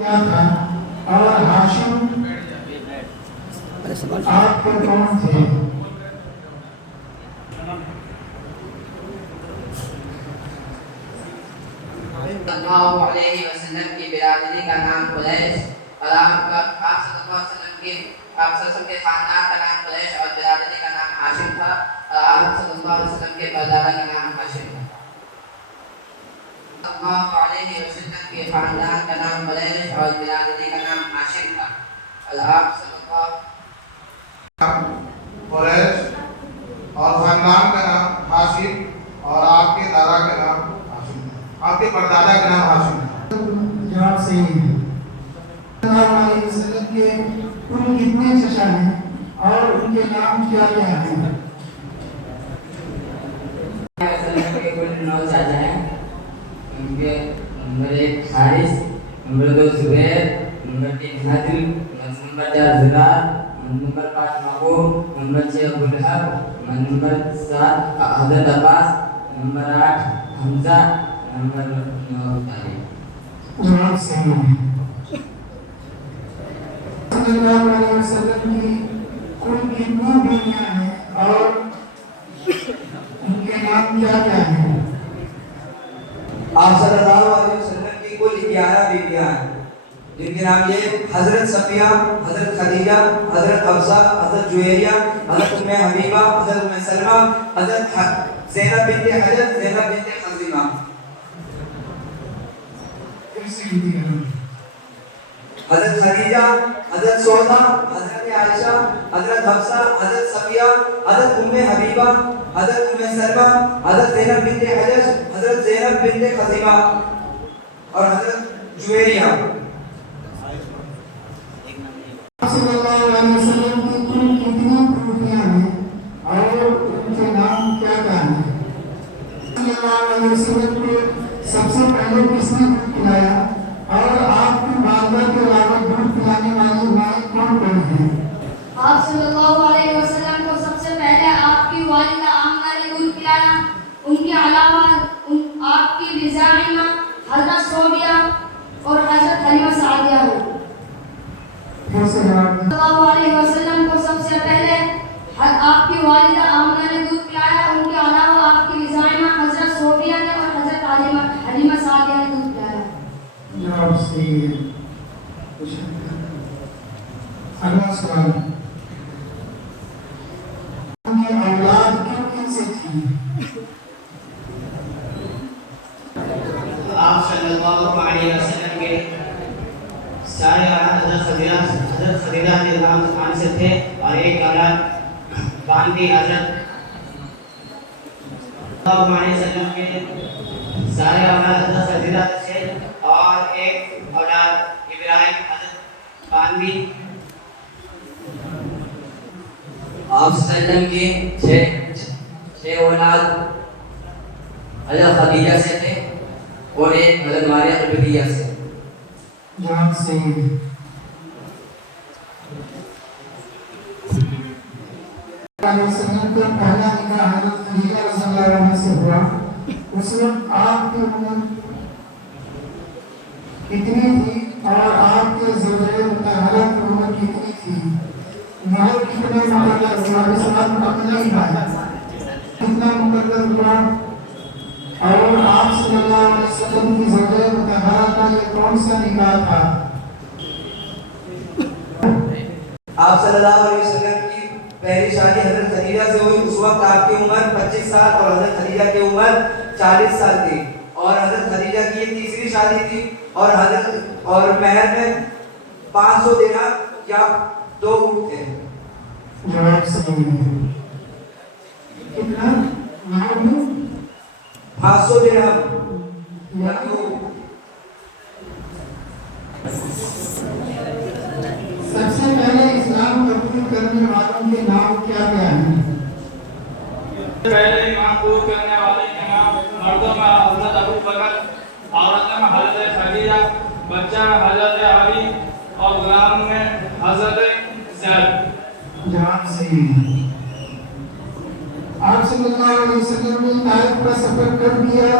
کیا تھا اور ہاشم آپ کے کون تھے؟ اللہ علیہ وسلم کی برادری کا نام قریش اور آپ صلی اللہ علیہ وسلم کے خاندان کا نام قریش اور برادری کا نام ہاشم تھا اور آپ صلی اللہ علیہ وسلم کے پردادا کا نام ہاشم تھا۔ اللہ علیہ وسلم کے خاندان کا نام قریش اور برادری کا نام ہاشم تھا اور آپ صلی اللہ قریش اور خاندان کا نام ہاشم اور آپ کے دادا کا نام ہاشم ہے، آپ کے پردادا کا نام ہاشم ہے۔ جواب صحیح ہے۔ صلی اللہ علیہ وسلم کے کل کتنے چچا ہیں اور ان کے نام کیا کیا ہیں؟ وسلم کے کل 9 چاچا ہیں، ان کے نمبر 1 حارث، نمبر 2 زبیر، نمبر 3 حجر، نمبر 4 زرار، نمبر 5 معقوب، نمبر 6 ابو لہب، نمبر 7 حضرت عباس، نمبر 8 حمزہ، نمبر 9 طالب۔ جواب صحیح ہے۔ صلی اللہ علیہ وسلم کی کل کتنی بیویاں ہیں اور ان کے نام کیا کیا ہیں؟ آپ صلی اللہ علیہ وسلم کی کل 11 بیویاں ہیں، جن کے نام یہ حضرت صفیہ، حضرت خدیجہ، حضرت حفصہ، حضرت جویریہ، حضرت ام حبیبہ، حضرت ام سلمہ، حضرت زینب بنت حجر، زینب بنت خزیمہ۔ حضرت خدیجہ، حضرت سودا، حضرت عائشہ، حضرت حفصہ، حضرت صفیہ، حضرت ام حبیبہ، حضرت ام سلمہ، حضرت زینب بنت حجر، حضرت زینب بنت خزیمہ اور حضرت جویریہ۔ صلی اللہ علیہ وسلم کی کل کتنی بیویاں ہیں اور ان کے نام کیا کیا ہیں؟ صلی اللہ علیہ وسلم کو سب سے پہلے کس نے دودھ پلایا اور آپ کی والدہ کے علاوہ دودھ پلانے والی مائیں کون کون ہیں؟ آپ صلی اللہ علیہ وسلم کو سب سے پہلے آپ کی والدہ آمنہ نے دودھ پلایا، ان کے علاوہ آپ کی رضاعیہ حضرت صوبیہ اور حضرت حلیمہ سعدیہ ہیں۔ صلی اللہ علیہ وسلم کو سب سے پہلے آپ کی والدہ آمنہ نے دودھ پلایا، ان کے علاوہ آپ کی رضاعیہ حضرت صوبیہ نے اور حضرت حلیمہ سعدیہ نے دودھ پلایا۔ جواب صحیح ہے۔ اگلا سوال، ان کی اولاد کن کن سے تھی؟ آپ صلی اللہ علیہ وسلم کے سارے اولاد حضرت خدیجہ رضی اللہ عنہ سے تھے اور ایک اولاد باندی حضرت صلی اللہ علیہ وسلم کے سارے اولاد حضرت خدیجہ سے اور ایک اولاد ابراہیم حضرت باندی۔ آپ صلی اللہ علیہ وسلم کی 6 اولاد حضرت خدیجہ سے تھے اور ایک حضرت ماریہ البتیہ سے۔ جواب صحیح ہے۔ علیہ وسلم کا پہلا نکاح حضرت خدیجہ رضی اللہ عنہا سے ہوا، اس وقت آپ کی عمر کتنی تھی اور آپ کے زوجہ مطہرہ کی عمر کتنی تھی؟ مہر کتنے مقرر ہوا؟ اس بات مکمل نہیں ہے کتنا مقرر ہوا؟ اور آپ صلی اللہ علیہ وسلم کی زوجہ مطہرہ کا یہ کون سا نکاح تھا؟ آپ صلی اللہ علیہ وسلم کی پہلی شادی حضرت خدیجہ سے ہوئی، اس وقت آپ کی عمر 25 سال اور حضرت خدیجہ کی عمر 40 سال تھی، اور حضرت خدیجہ کی یہ تیسری شادی تھی اور مہر میں 500 درہم یا 2 اونٹ تھے۔ جواب صحیح ہے۔ کتنا؟ 500 درہم یا 2 اونٹ۔ سب سے پہلے اسلام قبول کرنے والوں کے نام کیا کیا ہیں؟ پہلے ایمان قبول کرنے والے کے نام مردوں میں حضرت ابو بکر، عورتوں میں حضرت خدیجہ، بچہ میں حضرت علی اور غلام میں حضرت زید۔ جواب صحیح ہے۔ آپ صلی اللہ علیہ وسلم نے طائف کا سفر کر دیا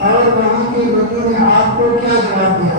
اور وہاں کے لوگوں نے آپ کو کیا جواب دیا؟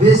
20